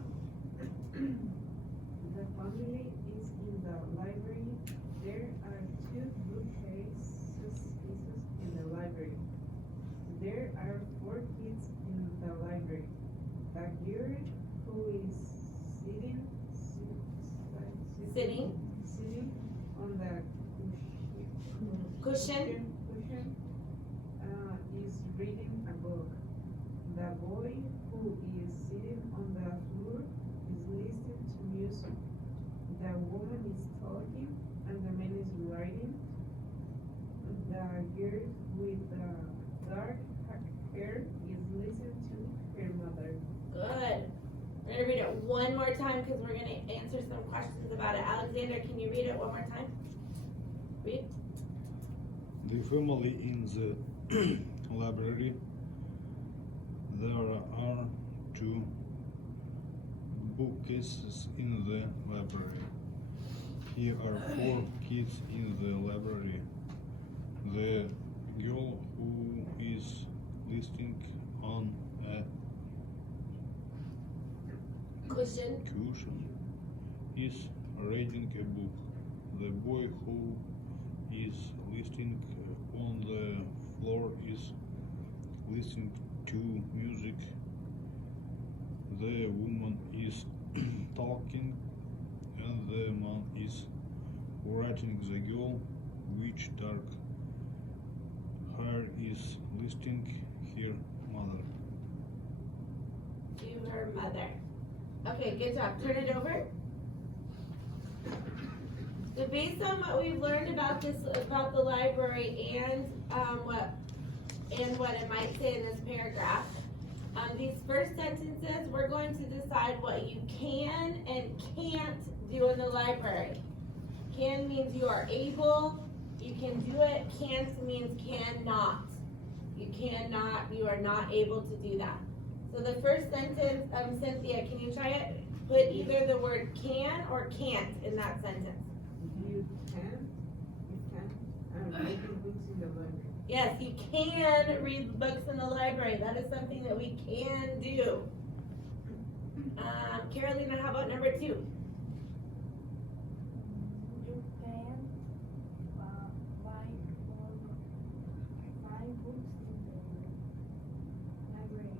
The family is in the library. There are 2 bookcases in the library. There are 4 kids in the library. The girl who is sitting on the Cushion. is reading a book. The boy who is sitting on the floor is listening to music. The woman is talking and the man is writing. The girl with the dark hair is listening to her mother. Good. We're gonna read it one more time because we're gonna answer some questions about it. Alexander, can you read it one more time? Read. The family in the library. There are two bookcases in the library. Here are 4 kids in the library. The girl who is listening on a Cushion. cushion is reading a book. The boy who is listening on the floor is listening to music. The woman is talking and the man is writing. The girl which dark hair is listening her mother. To her mother. Okay, good job. Turn it over. So based on what we've learned about the library and what it might say in this paragraph, these first sentences, we're going to decide what you can and can't do in the library. Can means you are able, you can do it. Can't means cannot. You are not able to do that. So the first sentence, Cynthia, can you try it? Put either the word can or can't in that sentence. You can read books in the library. Yes, you can read books in the library. That is something that we can do. Carolina, how about number 2? You can buy books in the library.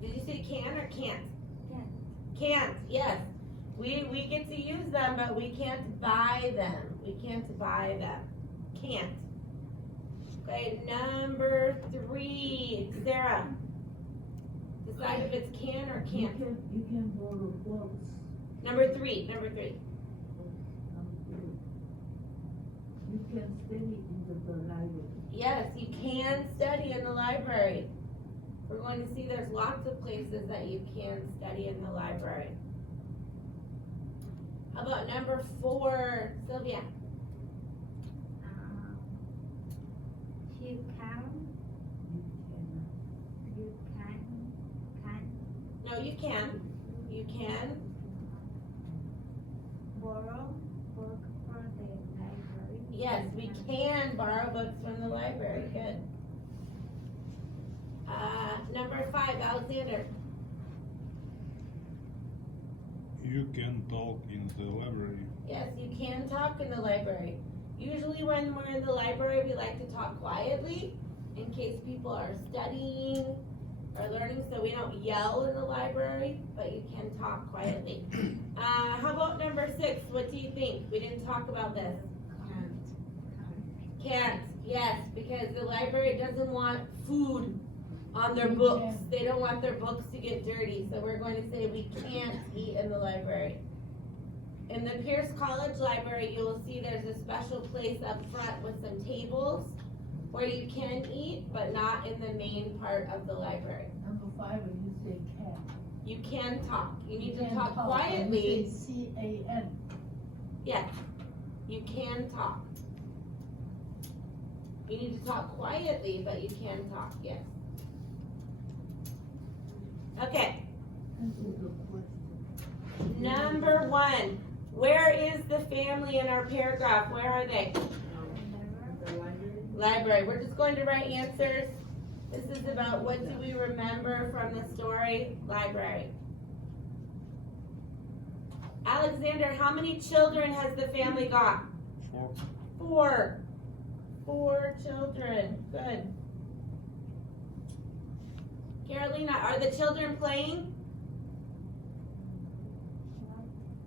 Did you say can or can't? Can. Can't, yes. We get to use them, but we can't buy them. We can't buy them. Can't. Okay, number 3, Sarah. Decide if it's can or You can't. can borrow books. Number 3. You can study in the library. Yes, you can study in the library. We're going to see there's lots of places that you can study in the library. How about number 4, Sylvia? You can. You No, you can. You can. Borrow book from the library. Yes, we can borrow books from the library. Good. Number 5, Alexander. You can talk in the library. Yes, you can talk in the library. Usually when we're in the library, we like to talk quietly in case people are studying or learning, so we don't yell in the library, but you can talk quietly. How about number 6? What do you think? We didn't talk about this. Can't, yes, because the library doesn't want food on their books. They don't want their books to get dirty, so we're going to say we can't eat in the library. In the Pierce College Library, you will see there's a special place up front with some tables where you can eat, but not in the main part of the library. Number 5, when you say can. You can talk. You need to can talk when quietly. you say CAN. Yes, you can talk. You need to talk quietly, but you can talk, yes. Okay, This is the question. number 1. Where is the family in our paragraph? Where are they? The library. Library. We're just going to write answers. This is about what do we remember from the story? Library. Alexander, how many children has the family got? 4. 4 children. Good. Carolina, are the children playing?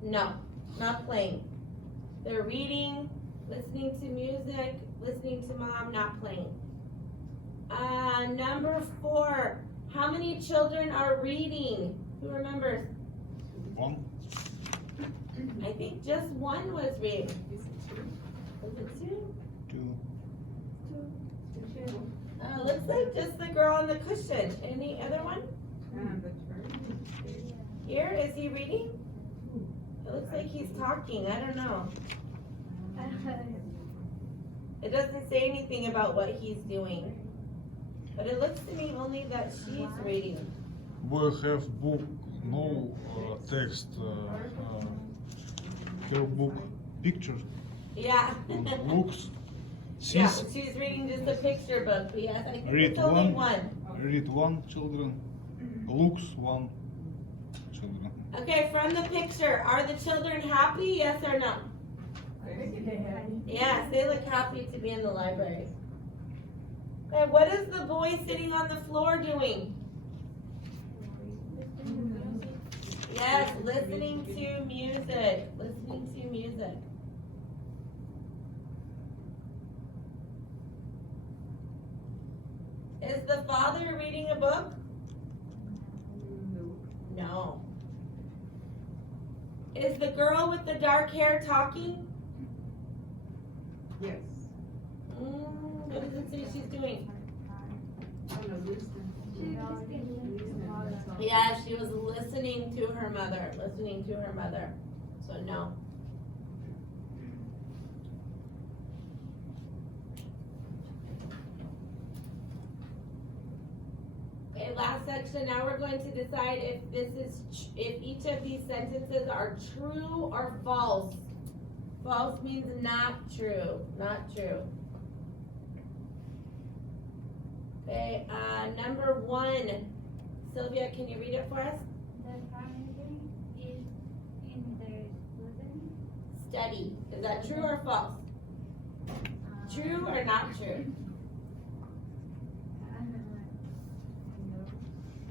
No, not playing. They're reading, listening to music, listening to mom, not playing. Number 4, how many children are reading? Who remembers? 1. I think just 1 was reading. Was it 2? 2. Looks like just the girl on the cushion. Any other one? And the third. Here, is he reading? It looks like he's talking, I don't know. It doesn't say anything about what he's doing. But it looks to me only that she's reading. boy have book, no text, have book picture, Yeah. looks, Yeah, sees, she's reading just a picture book, but yes, I think Read it's only one. one. read one children, looks one children. Okay, from the picture, are the children happy, yes or no? They have Yes, they look happy to be in the library. Okay, what is the boy sitting on the floor doing? Yes, listening to music, listening to music. Is the father reading a book? No. No. Is the girl with the dark hair talking? Yes. What does it say she's doing? Oh, no, listen. Yeah, she was listening to her mother, listening to her mother. So no. Okay, last section. Now we're going to decide if this is if each of these sentences are true or false. False means not true, not true. Okay, number 1. Sylvia, can you read it for us? The family is in the student. Study. Is that true or false? True or not true?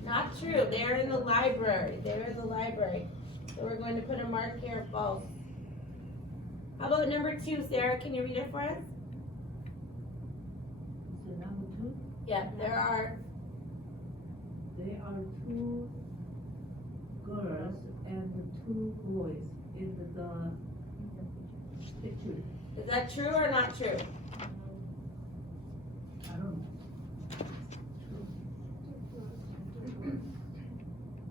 Not true. They're in the library. They're in the library. So we're going to put a mark here, false. How about number 2, Sarah? Can you read it for us? So number 2, Yeah, there are. there are 2 girls and 2 boys in the picture. Is that true or not true? I don't know.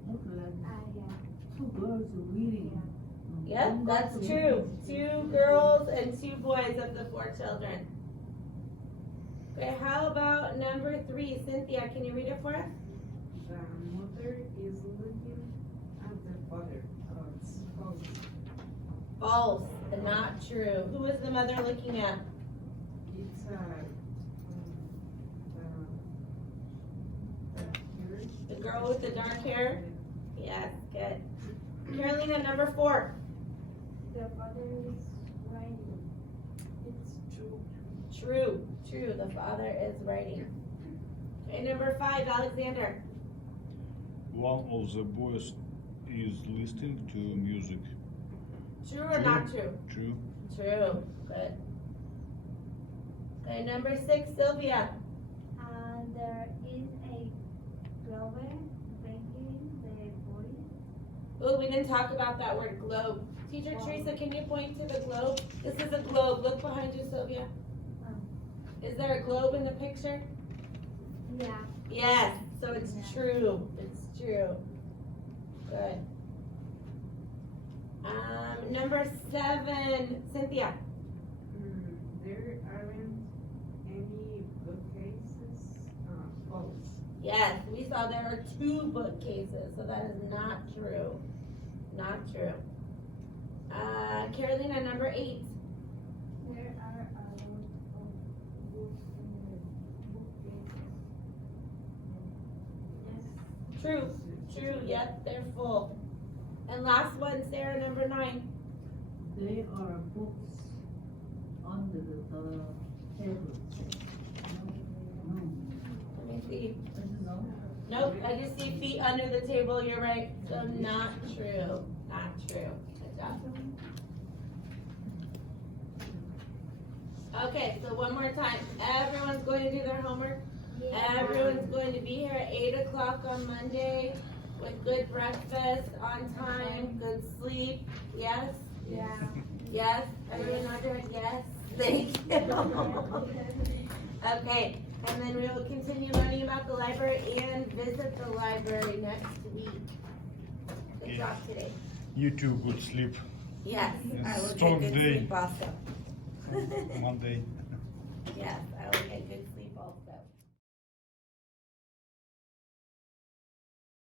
Look like 2 girls reading. Yep, that's true. 2 girls and 2 boys of the 4 children. Okay, how about number 3? Cynthia, can you read it for us? The mother is looking at the father. It's false. False, and not true. Who is the mother looking at? It's The girl with the dark hair? Yes, good. Carolina, number 4. The father is writing. It's true. True, true, the father is writing. Okay, number 5, Alexander. One of the boys is listening to music. True or not true? True. True, good. Okay, number 6, Sylvia. There is a globe bringing the boy. Oh, we didn't talk about that word globe. Teacher Teresa, can you point to the globe? This is a globe. Look behind you, Sylvia. Is there a globe in the picture? Yeah. Yes, so it's true. It's true. Good. Number 7, Cynthia. There aren't any bookcases. False. Yes, we saw there are 2 bookcases, so that is not true. Not true. Carolina, number 8. There are a lot of books in the bookcases. True. True, yep, they're full. And last one, Sarah, number 9. There are books under the table. No. Let me see. No. Nope, I just see feet under the table, you're right. So not true. Not true. Good job. Okay, so one more time. Everyone's going to do their homework. Everyone's going to be here at 8 o'clock on Monday with good breakfast, on time, good sleep. Yes? Yeah. Yes? Everyone out there? Yes? Thank you. Okay, and then we will continue learning about the library and visit the library next week. Good job today. You too, good sleep. Yes, I will Strong get good day. sleep also. Monday. Yes,